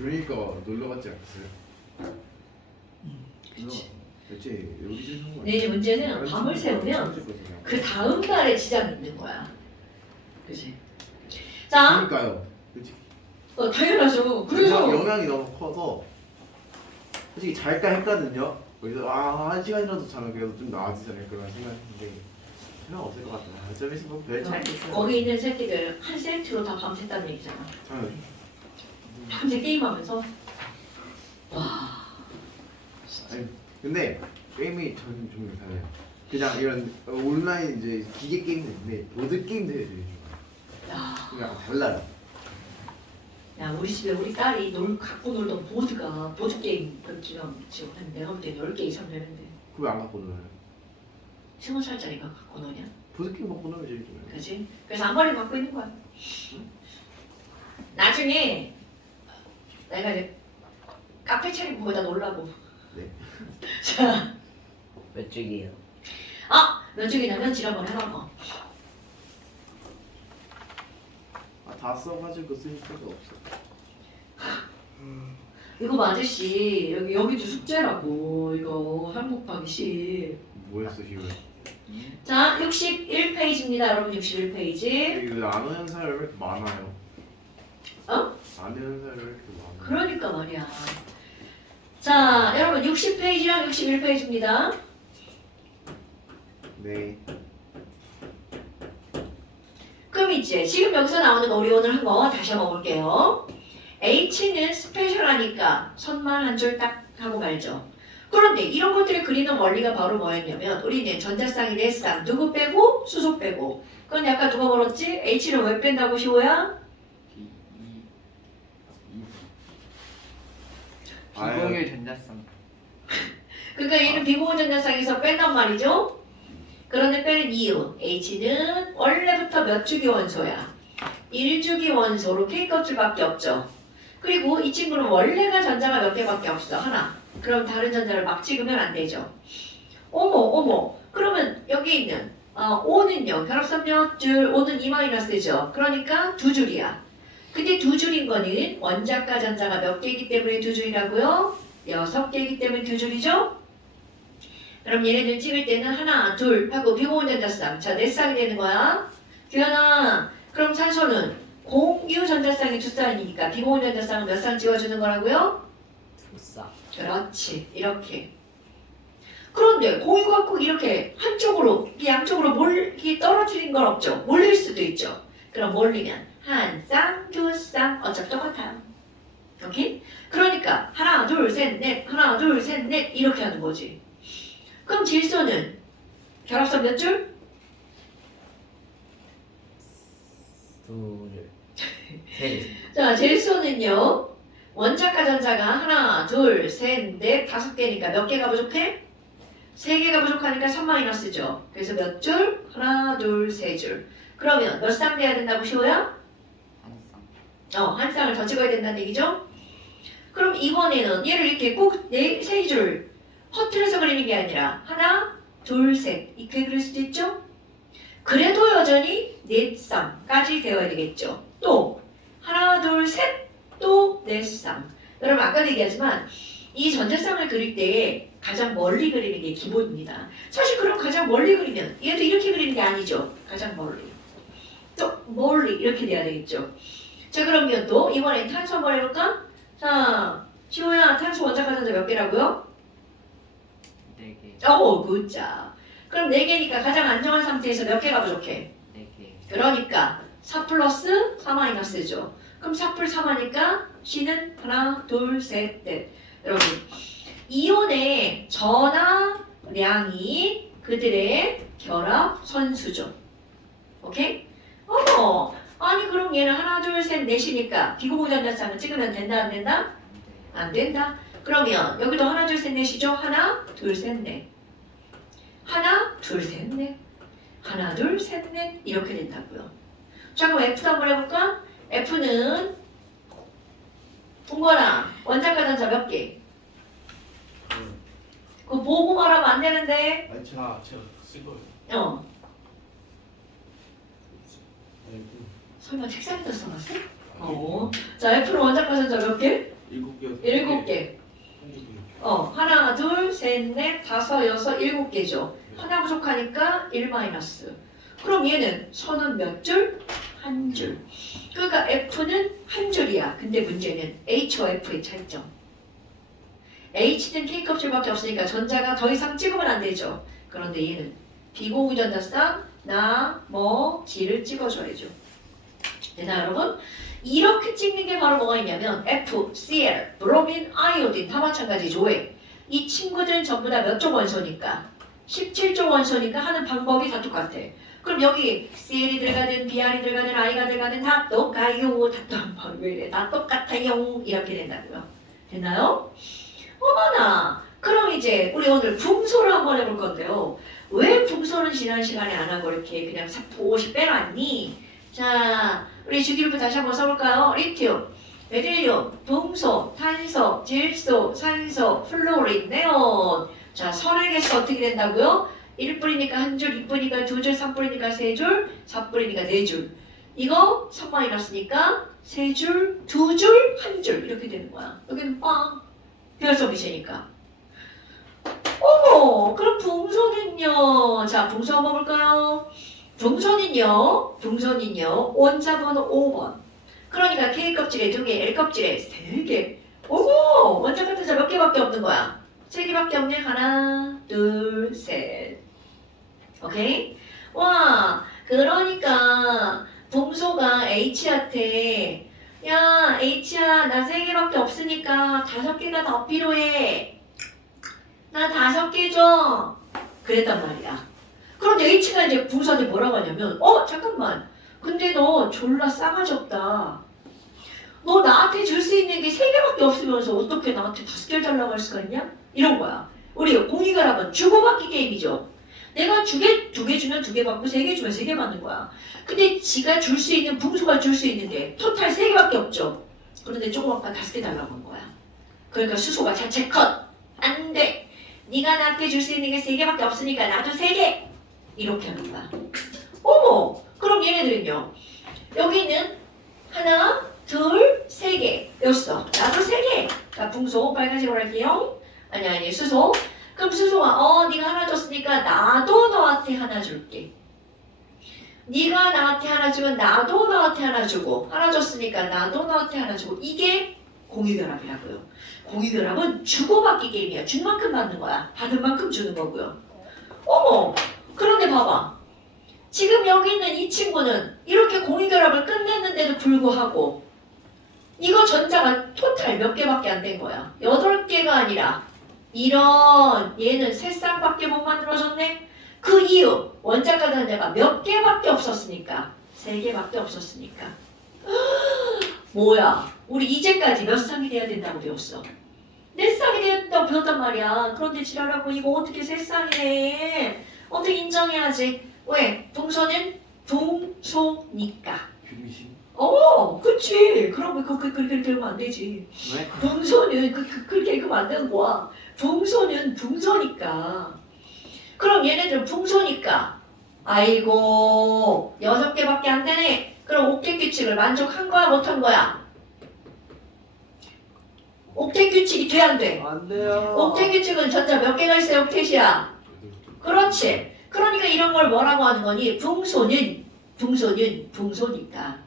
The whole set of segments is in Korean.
그러니까 놀러 갔지 않겠어요? 그치. 대체. 근데 이제 문제는 밤을 새우면 그 다음 날에 지장이 있는 거야. 그지? 자, 그러니까요. 솔직히 어, 당연하죠. 그래서 영향이 너무 커서 솔직히 잘까 했거든요. 그래서 아한 시간이라도 자면 그래도 좀 나아지잖아요. 그런 생각했는데 필요 없을 것 같아요. 어차피 뭐 별 차이 있어요. 거기 있는 새끼들 한 세트로 다 밤샜다는 얘기잖아. 저는 밤새 게임하면서 와, 아니 근데 게임이 전좀 이상해요. 그냥 이런 어, 온라인 이제 기계 게임도 있는데 보드 게임들이 되게 좋아요. 야, 그냥 달라요. 야 우리 집에 우리 딸이 놀 갖고 놀던 보드가 보드 게임 그 기가 지금 한 내가 볼때 10개 이상 되는데 그거 안 갖고 놀아요. 스무 살짜리가 갖고 노냐? 보드 게임 갖고 놀면 좋아요. 그지? 그래서 앞머리 갖고 있는 거야. 나중에 내가 이제 카페 차리고 거기다 놀라고. 네. 자, 몇 쪽이에요? 아, 몇 쪽이냐면 지난번에 하던 거. 아, 다 써가지고 쓸 수가 없어. 이거 맞으시 여기 여기도 숙제라고 이거 한국 파기시. 뭐였어 지금? 자, 61페이지입니다, 여러분 61페이지. 이거 안오 현사를 왜 이렇게 많아요? 이렇게 많아요? 그러니까 말이야. 자, 여러분 60페이지랑 61페이지입니다. 네. 그럼 이제 지금 여기서 나오는 어려운을 한번 다시 한번 볼게요. H는 스페셜하니까 선만 한 줄 딱 하고 말죠. 그런데 이런 것들을 그리는 원리가 바로 뭐였냐면 우리는 전자쌍이 네 쌍, 누구 빼고 수소 빼고 그건 약간 누가 물었지? H를 왜 뺀다고 시호야? 비공유 전자성 그러니까 얘는 비공유 전자쌍에서 뺀단 말이죠. 그런데 빼는 이유 H는 원래부터 몇 주기 원소야? 1주기 원소로 K 껍질밖에 없죠. 그리고 이 친구는 원래가 전자가 몇 개밖에 없어 하나. 그럼 다른 전자를 막 찍으면 안 되죠. 어머 어머. 그러면 여기 있는 어, O는요 결합선 몇 줄? O는 2-죠. 그러니까 두 줄이야. 근데 두 줄인 거는 원자과 전자가 몇 개이기 때문에 두 줄이라고요? 여섯 개이기 때문에 두 줄이죠? 그럼 얘네들 찍을 때는 하나, 둘 하고 비공유 전자쌍. 자, 네 쌍이 되는 거야. 규현아, 그럼 산소는 공유 전자 쌍이 두 쌍이니까 비공유 전자 쌍은 몇 쌍 찍어주는 거라고요? 두 쌍 그렇지, 이렇게. 그런데 공유가 꼭 이렇게 한쪽으로, 이 양쪽으로 몰, 이 떨어뜨린 건 없죠. 몰릴 수도 있죠. 그럼 몰리면 한 쌍, 두 쌍, 어차피 똑같아요. 오케이? 그러니까 하나, 둘, 셋, 넷, 하나, 둘, 셋, 넷 이렇게 하는 거지. 그럼 질소는 결합선 몇 줄? 두줄셋 자, 질소는요. 원자과 전자가 하나, 둘, 셋, 넷, 다섯 개니까 몇 개가 부족해? 세 개가 부족하니까 3 마이너스죠. 그래서 몇 줄? 하나, 둘, 세 줄. 그러면 몇 쌍 돼야 된다고 쉬워요? 어, 한 쌍을 더 찍어야 된다는 얘기죠? 그럼 이번에는 얘를 이렇게 꼭 네, 세줄 허틀에서 그리는 게 아니라 하나, 둘, 셋 이렇게 그릴 수도 있죠? 그래도 여전히 네 쌍까지 되어야 되겠죠. 또 하나, 둘, 셋, 또네 쌍. 여러분 아까도 얘기하지만 이 전자쌍을 그릴 때 가장 멀리 그리는 게 기본입니다. 사실 그럼 가장 멀리 그리면 얘도 이렇게 그리는 게 아니죠. 가장 멀리. 또 멀리 이렇게 돼야 되겠죠. 자 그러면 또 이번에 탄소 한번 해볼까? 자 시호야 탄소 원자과 전자 몇 개라고요? 네 개 오 굿자 그럼 4개니까 가장 안정한 상태에서 몇 개가 부족해? 네 개 그러니까 4 플러스 4 마이너스죠 그럼 4플 3하니까 C는 하나 둘 셋 넷 여러분 이온의 전하량이 그들의 결합 선수죠 오케이? 어머 아니 그럼 얘는 하나 둘 셋 넷이니까 비공유전자쌍을 찍으면 된다 안 된다? 안 된다. 그러면 여기도 하나 둘 셋 넷이죠? 하나 둘 셋 넷. 하나 둘 셋 넷. 하나 둘 셋 넷 이렇게 된다고요. 자 그럼 F도 한번 해볼까? F는 동거랑 원자과 전자 몇 개? 그거 보고 말하면 안 되는데. 아니 제가 제가 쓴 거예요. 어. 아니, 설마 책상에다 써놨어? 그- 어. 자 F는 원자과 전자 몇 개? 일곱 개. 일곱 개. 어, 하나, 둘, 셋, 넷, 다섯, 여섯, 일곱 개죠. 하나 부족하니까 1 마이너스. 그럼 얘는 선은 몇 줄? 한 줄. 그러니까 F는 한 줄이야. 근데 문제는 H와 F의 차이점. H는 K값줄밖에 없으니까 전자가 더 이상 찍으면 안 되죠. 그런데 얘는 비공유 전자쌍 나, 뭐, 지를 찍어줘야죠. 되나 여러분? 이렇게 찍는 게 바로 뭐가 있냐면 F, Cl, 브로민, 아이오딘 다 마찬가지죠. 왜? 이 친구들은 전부 다몇종 원소니까 17종 원소니까 하는 방법이 다 똑같아. 그럼 여기 Cl이 들어가든 Br이 들어가든 I가 들어가든 다 똑같아요. 다, 똑- 왜 이래? 다 똑같아요. 이렇게 된다고요. 됐나요? 어머나. 그럼 이제 우리 오늘 붕소를 한번 해볼 건데요. 왜 붕소는 지난 시간에 안 하고 이렇게 그냥 삭도시 빼놨니? 자, 우리 주기율표 다시 한번 써볼까요? 리튬, 베릴륨, 붕소, 탄소, 질소, 산소, 플로린, 네온. 자, 선의 개수 어떻게 된다고요? 1뿌리니까 한 줄, 2뿌리니까 두 줄, 3뿌리니까 세 줄, 4뿌리니까 네 줄. 이거 3 마이너스니까 세 줄, 두 줄, 한 줄 이렇게 되는 거야. 여기는 빵. 별점 미시니까. 어머, 그럼 붕소는요? 자, 붕소 한번 볼까요? 붕소는요? 붕소는요? 원자번호 5번. 그러니까 K 껍질에 두 개, L 껍질에 세 개. 어머, 원자 같은 자몇 개밖에 없는 거야. 세 개밖에 없네. 하나, 둘, 셋. 오케이? 와, 그러니까 붕소가 H한테 야, H야, 나세 개밖에 없으니까 다섯 개가 더 필요해. 나 다섯 개 줘. 그랬단 말이야. 그런데 H가 이제 붕소한테 뭐라고 하냐면, 어, 잠깐만. 근데 너 졸라 싸가지 없다. 너 나한테 줄 수 있는 게 세 개밖에 없으면서 어떻게 나한테 다섯 개를 달라고 할 수가 있냐? 이런 거야. 우리 공익을하면 주고받기 게임이죠. 내가 두 개, 두 개 주면 두 개 받고 세 개 주면 세 개 받는 거야. 근데 지가 줄 수 있는, 붕소가 줄 수 있는데 토탈 세 개밖에 없죠. 그런데 조금 아까 다섯 개 달라고 한 거야. 그러니까 수소가 자체 컷. 안 돼. 네가 나한테 줄 수 있는 게 세 개밖에 없으니까 나도 세 개. 이렇게 하는 거야. 어머, 그럼 얘네들은요. 여기는 하나, 둘, 세 개. 였어. 나도 세 개. 자, 붕소 빨간색으로 할게요. 아니 아니 수소. 그럼 수소가 어 네가 하나 줬으니까 나도 너한테 하나 줄게. 네가 나한테 하나 주면 나도 너한테 하나 주고 하나 줬으니까 나도 너한테 하나 주고 이게 공유결합이라고요. 공유결합은 주고받기 게임이야. 준 만큼 받는 거야. 받은 만큼 주는 거고요. 어머 그런데 봐봐. 지금 여기 있는 이 친구는 이렇게 공유결합을 끝냈는데도 불구하고 이거 전자가 토탈 몇 개밖에 안 된 거야. 여덟 개가 아니라. 이런 얘는 세 쌍밖에 못 만들어졌네. 그 이유 원자가 전자가 몇 개밖에 없었으니까. 세 개밖에 없었으니까. 뭐야? 우리 이제까지 몇 쌍이 돼야 된다고 배웠어? 네 쌍이 된다고 배웠단 말이야. 그런데 지랄하고 이거 어떻게 세 쌍이래 어떻게 인정해야지 왜 동서는 동소니까 균미심. 어 그치 그럼 그, 그, 그, 그렇게 하면 안 되지 왜? 동서는 그, 그, 그렇게 읽으면 안 되는 거야. 동서는 붕서니까. 그럼 얘네들은 붕서니까. 아이고 여섯 개밖에 안 되네. 그럼 옥텟 규칙을 만족한 거야 못한 거야? 옥텟 규칙이 돼 안 돼? 안 돼요. 옥텟 규칙은 전자 몇 개가 있어요 옥텟이야? 그렇지. 그러니까 이런 걸 뭐라고 하는 거니? 붕소는 붕소는 붕소니까.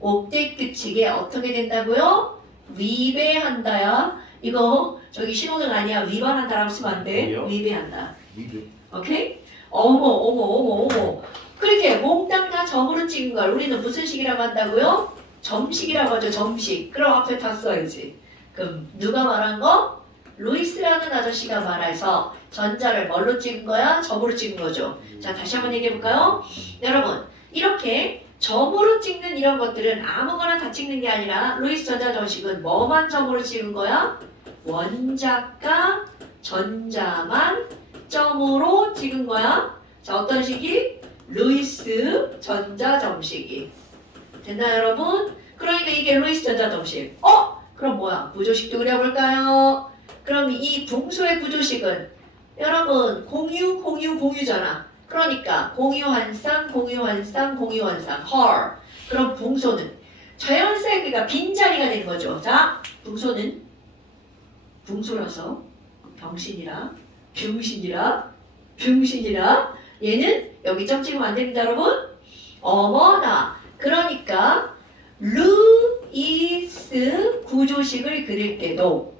옥텟 규칙에 어떻게 된다고요? 위배한다야. 이거 저기 신호등 아니야. 위반한다라고 쓰면 안 돼. 위배한다. 미드. 오케이? 어머 어머 어머 어머. 그렇게 몽땅 다 점으로 찍은 걸 우리는 무슨 식이라고 한다고요? 점식이라고 하죠. 점식. 그럼 앞에 다 써야지. 그럼 누가 말한 거? 루이스라는 아저씨가 말해서 전자를 뭘로 찍은 거야? 점으로 찍은 거죠. 자 다시 한번 얘기해 볼까요? 여러분 이렇게 점으로 찍는 이런 것들은 아무거나 다 찍는 게 아니라 루이스 전자 정식은 뭐만 점으로 찍은 거야? 원자과 전자만 점으로 찍은 거야. 자 어떤 식이? 루이스 전자 정식이 됐나요 여러분? 그러니까 이게 루이스 전자 정식. 어? 그럼 뭐야? 구조식도 그려볼까요? 그럼 이 붕소의 구조식은 여러분 공유 공유 공유잖아. 그러니까 공유 한 쌍, 공유 한 쌍, 헐. 그럼 붕소는 자연스럽게가 빈자리가 되는 거죠. 자, 붕소는 붕소라서 병신이라 병신이라 병신이라 얘는 여기 점 찍으면 안 됩니다, 여러분. 어머나 그러니까 루 이스 구조식을 그릴 때도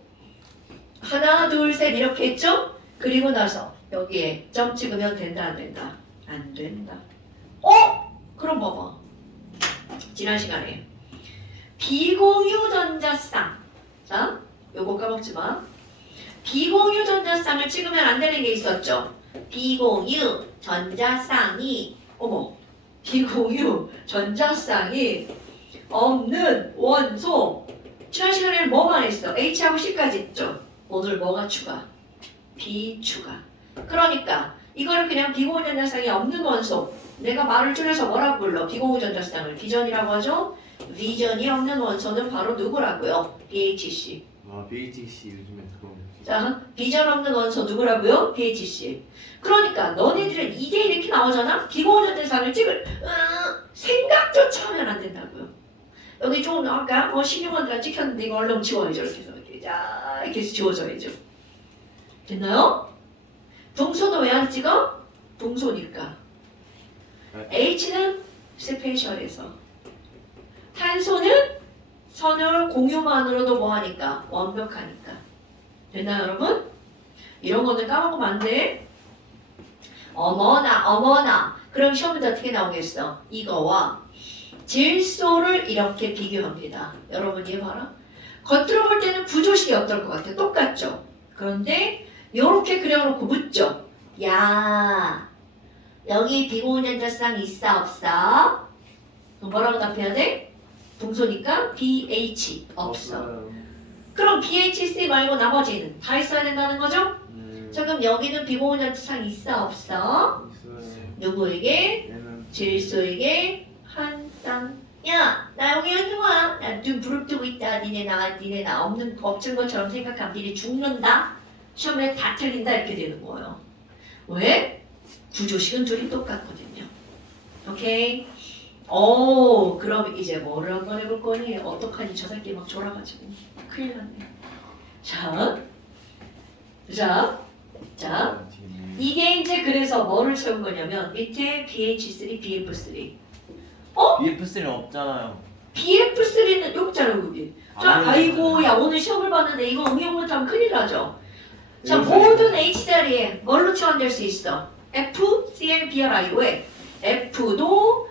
하나 둘 셋 이렇게 했죠? 그리고 나서 여기에 점 찍으면 된다 안 된다? 안 된다. 어? 그럼 봐봐. 지난 시간에 비공유 전자쌍 자 요거 까먹지 마. 비공유 전자쌍을 찍으면 안 되는 게 있었죠. 비공유 전자쌍이 어머 비공유 전자쌍이 없는 원소 지난 시간에는 뭐만 했어? H하고 C까지 했죠. 오늘 뭐가 추가? B 추가. 그러니까 이거를 그냥 비공유 전 자쌍이 없는 원소 내가 말을 줄여서 뭐라고 불러? 비공유 전 자쌍을 비전이라고 하죠. 비전이 없는 원소는 바로 누구라고요? BHC. 아 BHC 요즘에 거. 자, 비전 없는 원소 누구라고요? BHC. 그러니까 너네들은 이게 이렇게 나오잖아? 비공유전 자쌍을 찍을 으, 생각조차 하면 안 된다고요. 여기 좀 아까 뭐 신용원들아 찍혔는데 이거 얼른 지워야죠. 이렇게 해서 이렇게 지워져야죠. 됐나요? 동소도 왜 안 찍어? 동소니까. H는 스페셜에서. 탄소는 선을 공유만으로도 뭐하니까 완벽하니까. 됐나요 여러분? 이런 거는 까먹으면 안 돼. 어머나 어머나 그럼 시험 문제 어떻게 나오겠어? 이거와 질소를 이렇게 비교합니다. 여러분 이해 봐라. 겉으로 볼 때는 구조식이 어떨 것 같아? 똑같죠? 그런데 이렇게 그려놓고 묻죠. 야 여기 비공유전자쌍 있어 없어? 그럼 뭐라고 답해야 돼? 동소니까 BH 없어. 없어요. 그럼 BHC 말고 나머지는 다 있어야 된다는 거죠? 음, 자 그럼 여기는 비공유전자쌍 있어 없어? 있어요. 누구에게? 얘는 질소에게 한 쌍. 야, 나 여기 있는 거야. 나눈 부릅뜨고 있다. 니네 나, 니네 나 없는 없는 것처럼 생각하면 니네 죽는다. 시험에 다 틀린다 이렇게 되는 거예요. 왜? 구조식은 둘이 똑같거든요. 오케이. 오, 그럼 이제 뭐를 한번 해볼 거니? 어떡하니 저 새끼 막 졸아가지고 큰일 났네. 자, 자, 자. 이게 이제 그래서 뭐를 채운 거냐면 밑에 BH3, BF3. BF3는 없잖아요. BF3는 여기 있잖아 여기. 자, 아, 아이고 야 오늘 시험을 봤는데 이거 응용 못하면 큰일 나죠. 자 모든 H 자리에 뭘로 치환될 수 있어? F, Cl, Br, I오에 F도